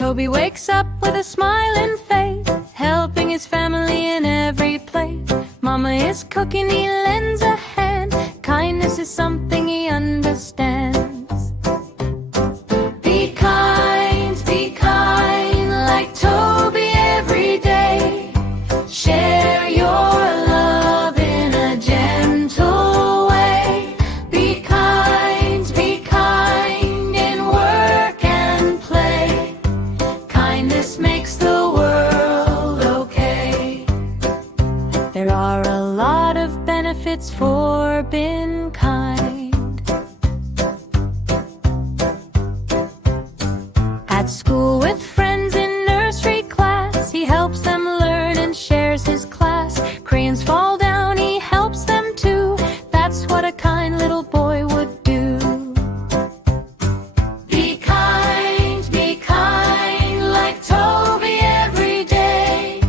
Toby wakes up with a smiling face, helping his family in every place. Mama is cooking, he lends a hand. Kindness is something he understands. Be kind, like Toby every day. Share your love in a gentle way. Be kind in work and play. Kindness makes the world okay. There are a lot of benefits for being kind. At school with friends in nursery class, he helps them learn and shares his class. Crayons fall down, he helps them too. That's what a kind little boy would do. Be kind, like Toby every day.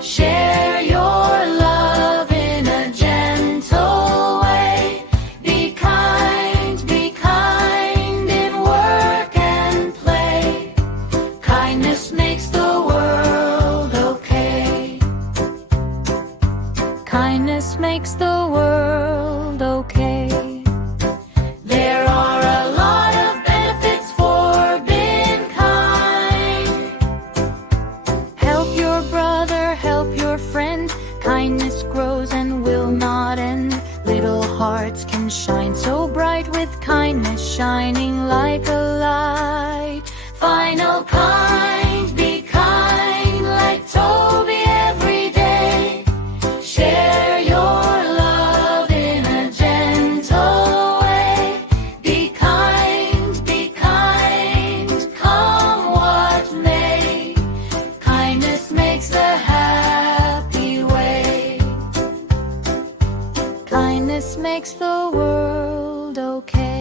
Share your love in a gentle way. Be kind in work and play. Kindness makes the world okay. Kindness makes the world okay. There are a lot of benefits for being kind. Help your brother, help your friend. Kindness grows and will not end. Little hearts can shine so bright with kindness shining like a light. Final kind, be kind like Toby every day. Share your love in a gentle way. Be kind, come what may. Kindness makes a happy way. Kindness makes the world okay.